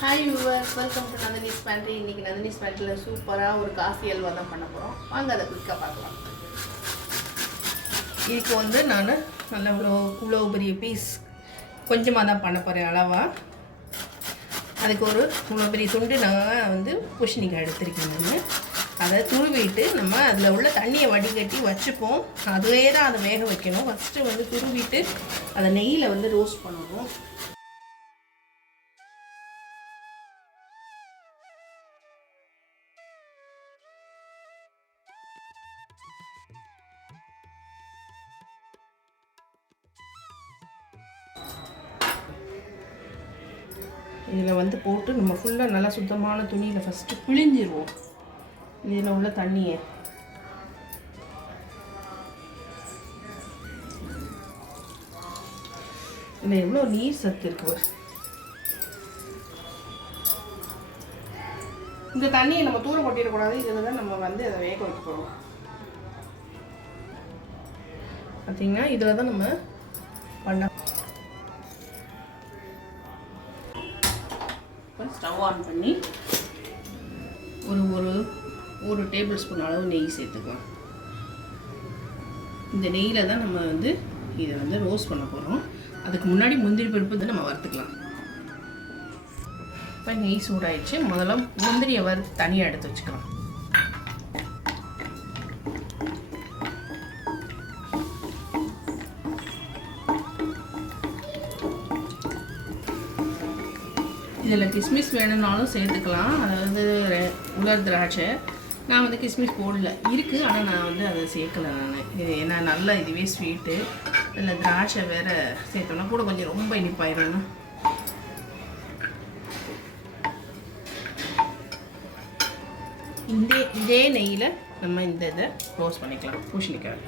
Hi your welcome to Nandini's pantry இன்றைக்கி நந்தினிஸ் பேண்ட்ரியில் சூப்பராக ஒரு காசி அல்வா தான் பண்ண போகிறோம் வாங்க அதை குயிக்காக பார்க்கலாம். இதுக்கு வந்து நான் நல்ல ஒரு இவ்வளோ பெரிய பீஸ் கொஞ்சமாக தான் பண்ண போகிறேன் அளவாக அதுக்கு ஒரு இவ்வளோ பெரிய துண்டு நான் வந்து பூஷணிக்காய் எடுத்திருக்கேன் நான். அதை துருவிட்டு நம்ம அதில் உள்ள தண்ணியை வடிகட்டி வச்சுப்போம். அதுவே தான் அதை வேக வைக்கணும். ஃபஸ்ட்டு வந்து துருவிட்டு அதை நெய்யில் வந்து ரோஸ்ட் பண்ணணும். இதில் வந்து போட்டு நம்ம ஃபுல்லாக நல்லா சுத்தமான துணியில் ஃபஸ்ட்டு பிழிஞ்சிருவோம். இதில் உள்ள தண்ணியை. இதில் எவ்வளோ நீர் சத்து இருக்கு இந்த தண்ணியை நம்ம தூர கொட்டிடக்கூடாது. இதில் தான் நம்ம வந்து அதை வேக வைக்க போகிறோம் பார்த்தீங்கன்னா இதில் தான் நம்ம ஸ்டவ் ஆன் பண்ணி ஒரு ஒரு ஒரு டேபிள் ஸ்பூன் அளவு நெய் சேர்த்துக்கலாம். இந்த நெய்யில் தான் நம்ம வந்து இதை வந்து ரோஸ்ட் பண்ண போகிறோம் அதுக்கு முன்னாடி முந்திரி பருப்பு வந்து நம்ம வறுத்துக்கலாம். இப்போ நெய் சூடாயிடுச்சு. முதல்ல முந்திரியை வறுத்து தனியாக எடுத்து வச்சுக்கலாம். இதில் கிஸ்மிஸ் வேணும்னாலும் சேர்த்துக்கலாம். அதாவது உலர் திராட்சை. நான் வந்து கிஸ்மிஸ் போடல. இருக்குது ஆனால் நான் வந்து அதை சேர்க்கல நான். இது ஏன்னா நல்ல இதுவே ஸ்வீட்டு இதில் திராட்சை வேறு சேர்த்தோம்னா கூட கொஞ்சம் ரொம்ப இனிப்பாயிரும். இதே இதே நெய்யில் நம்ம இந்த இதை ரோஸ்ட் பண்ணிக்கலாம். பூஷணிக்காய்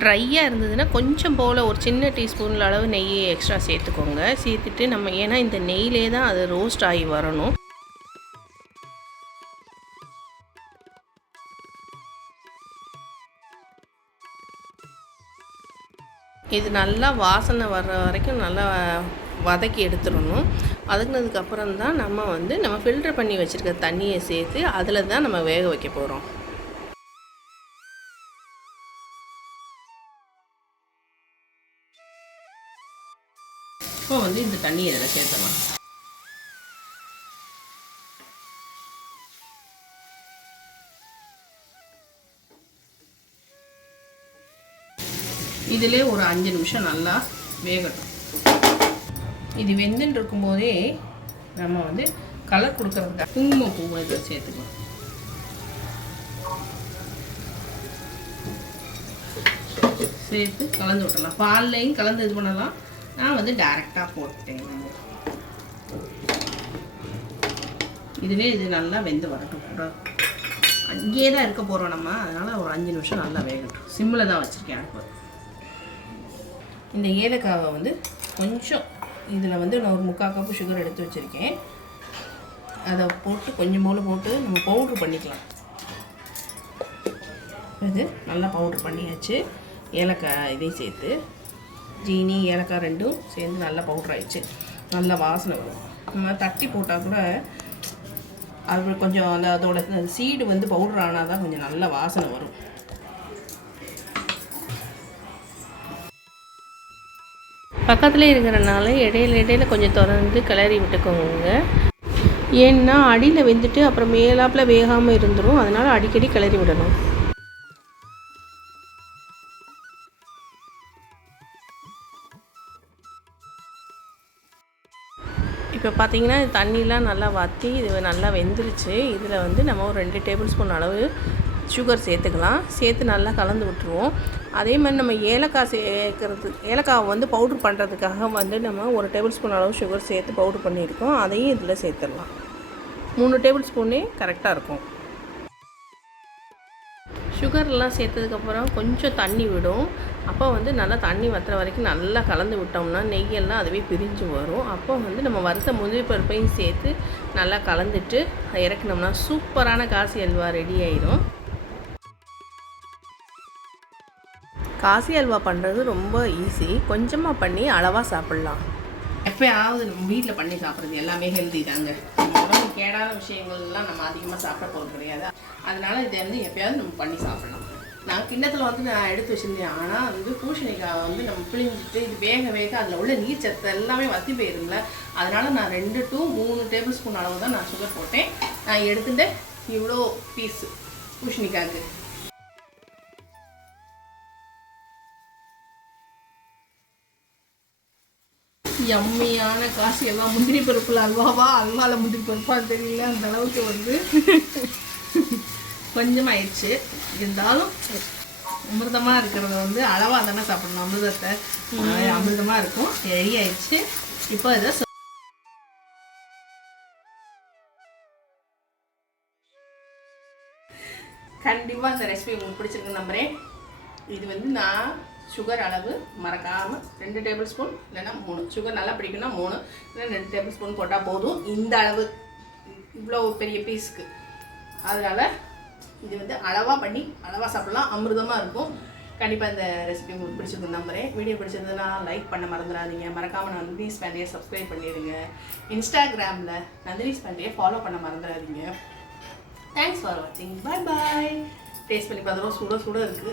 ட்ரையாக இருந்ததுன்னா கொஞ்சம் போல் ஒரு சின்ன டீஸ்பூனில் அளவு நெய் எக்ஸ்ட்ரா சேர்த்துக்கோங்க. சேர்த்துட்டு நம்ம ஏன்னா இந்த நெய்யிலே தான் அது ரோஸ்ட் ஆகி வரணும். இது நல்லா வாசனை வர்ற வரைக்கும் நல்லா வதக்கி எடுத்துடணும். வதக்கினதுக்கப்புறம் தான் நம்ம வந்து நம்ம ஃபில்டர் பண்ணி வச்சுருக்க தண்ணியை சேர்த்து அதில் தான் நம்ம வேக வைக்க போகிறோம் இப்போ வந்து இந்த தண்ணியை இதில் சேர்த்துக்கலாம் இதிலே ஒரு அஞ்சு நிமிஷம் நல்லா வேகட்டும். இது வெந்துன்னு இருக்கும்போதே நம்ம வந்து கலர் கொடுக்கறதுக்கு குங்குமம் பூவை இதில் சேர்த்துக்கலாம். சேர்த்து கலந்து விட்டலாம் பால்லையும் கலந்து இது பண்ணலாம். நான் வந்து டைரெக்டாக போட்டேன். இதுவே இது நல்லா வெந்து வரட்டும் கூட அங்கேயே தான் இருக்க போகிறோம் நம்ம. அதனால் ஒரு அஞ்சு நிமிஷம் நல்லா வேகட்டும். சிம்மில் தான் வச்சுருக்கேன் அடுப்பு. இந்த ஏலக்காவை வந்து கொஞ்சம் இதில் வந்து நான் ஒரு முக்கால் கப்பு சுகர் எடுத்து வச்சுருக்கேன். அதை போட்டு கொஞ்சம் போல் போட்டு நம்ம பவுட்ரு பண்ணிக்கலாம். இது நல்லா பவுட்ரு பண்ணியாச்சு. ஏலக்காய் இதையும் சேர்த்து. ஜீனி ஏலக்காய் ரெண்டும் சேர்ந்து நல்லா பவுட்ரு ஆயிடுச்சு. நல்லா வாசனை வரும். நம்ம தட்டி போட்டால் கூட அது கொஞ்சம் அந்த அதோட சீடு வந்து பவுடர் ஆனால் தான் கொஞ்சம் நல்ல வாசனை வரும். பக்கத்தில் இருக்கிறனால இடையில இடையில கொஞ்சம் திறந்து கிளறி விட்டுக்கோங்க. ஏன்னா அடியில் வெந்துட்டு அப்புறம் மேலாப்பில் வேகாமல் இருந்துடும் அதனால் அடிக்கடி கிளறி விடணும். இப்போ பார்த்தீங்கன்னா தண்ணிலாம் நல்லா வற்றி இது நல்லா வெந்துருச்சு. இதில் வந்து நம்ம ஒரு ரெண்டு டேபிள் ஸ்பூன் அளவு சுகர் சேர்த்துக்கலாம். சேர்த்து நல்லா கலந்து விட்டுருவோம். அதே மாதிரி நம்ம ஏலக்காய் சேர்க்கறது ஏலக்காவை வந்து பவுட்ரு பண்ணுறதுக்காக வந்து நம்ம ஒரு டேபிள் ஸ்பூன் அளவு சுகர் சேர்த்து பவுட்ரு பண்ணியிருக்கோம். அதையும் இதில் சேர்த்துடலாம். மூணு டேபிள் ஸ்பூனே கரெக்டாக இருக்கும். சுகர்லாம் சேர்த்ததுக்கப்புறம் கொஞ்சம் தண்ணி விடும். அப்போ வந்து நல்லா தண்ணி வற்றுற வரைக்கும் நல்லா கலந்து விட்டோம்னா நெய்யெல்லாம் அதுவே பிரிஞ்சு வரும். அப்போ வந்து நம்ம வறுத்த முந்திரி பருப்பையும் சேர்த்து நல்லா கலந்துட்டு இறக்குனோம்னா சூப்பரான காசி அல்வா ரெடி ஆயிடும் காசி அல்வா பண்ணுறது ரொம்ப ஈஸி. கொஞ்சமாக பண்ணி அளவாக சாப்பிட்லாம். எப்பயாவது நம்ம வீட்டில் பண்ணி சாப்பிட்றது எல்லாமே ஹெல்தி தாங்க. நம்ம உடம்பு கேடான விஷயங்கள்லாம் நம்ம அதிகமாக சாப்பிட போகிறது கிடையாது. அதனால இதை வந்து எப்பயாவது நம்ம பண்ணி சாப்பிடலாம் நான் கிண்ணத்தில் வந்து நான் எடுத்து வச்சுருந்தேன். ஆனால் வந்து பூசணிக்காய் வந்து நம்ம பிழிஞ்சிட்டு இது வேக வேக அதில் உள்ள நீர் சத்து எல்லாமே வத்தி போயிரும்ல. அதனால நான் ரெண்டு டு மூணு டேபிள் ஸ்பூன் அளவு தான் நான் சுகர் போட்டேன். நான் எடுத்துட்டு இவ்வளோ பீஸ் பூஷணிக்காய்க்கு எம்மையான காசு எல்லாம் முந்திரி பருப்பில் அல்வாவா? அல்வாவில் முந்திரி பருப்பான்னு தெரியல அந்த அளவுக்கு வந்து கொஞ்சமாயிடுச்சு. இருந்தாலும் அமிர்தமாக இருக்கிறத வந்து அளவாக தானே சாப்பிடணும் அமிர்தத்தை. அமிர்தமாக இருக்கும் ரெடி ஆயிடுச்சு இப்போ இதை கண்டிப்பாக இந்த ரெசிபி உங்களுக்கு பிடிச்சிருக்கு நம்புறேன். இது வந்து நான் சுகர் அளவு மறக்காமல் ரெண்டு டேபிள் ஸ்பூன் இல்லைன்னா மூணு. சுகர் நல்லா பிடிக்கும்னா மூணு. இல்லைன்னா ரெண்டு டேபிள் ஸ்பூன் போட்டால் போதும். இந்த அளவு. இவ்வளோ பெரிய பீஸ்க்கு அதனால் இது வந்து அளவாக பண்ணி அளவாக சாப்பிடலாம். அமிர்தமாக இருக்கும். கண்டிப்பாக இந்த ரெசிபி உங்களுக்கு பிடிச்சிருக்கு நம்புறேன். வீடியோ பிடிச்சிருந்ததுன்னா லைக் பண்ண மறந்துடாதீங்க. மறக்காமல் நந்தினிஸ் பேண்டியை சப்ஸ்கிரைப் பண்ணிடுங்க. இன்ஸ்டாகிராமில் நந்தினிஸ் பேண்டியை ஃபாலோ பண்ண மறந்துடாதீங்க. தேங்க்ஸ் ஃபார் வாட்சிங் பாய் பாய் டேஸ்ட் பண்ணி பார்த்தோம் சுட சுட இருக்குது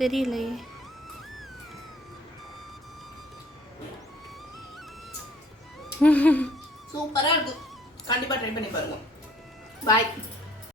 தெரியலையே. சூப்பராக இருக்கும். கண்டிப்பாக ட்ரை பண்ணி பாருங்க. பாய்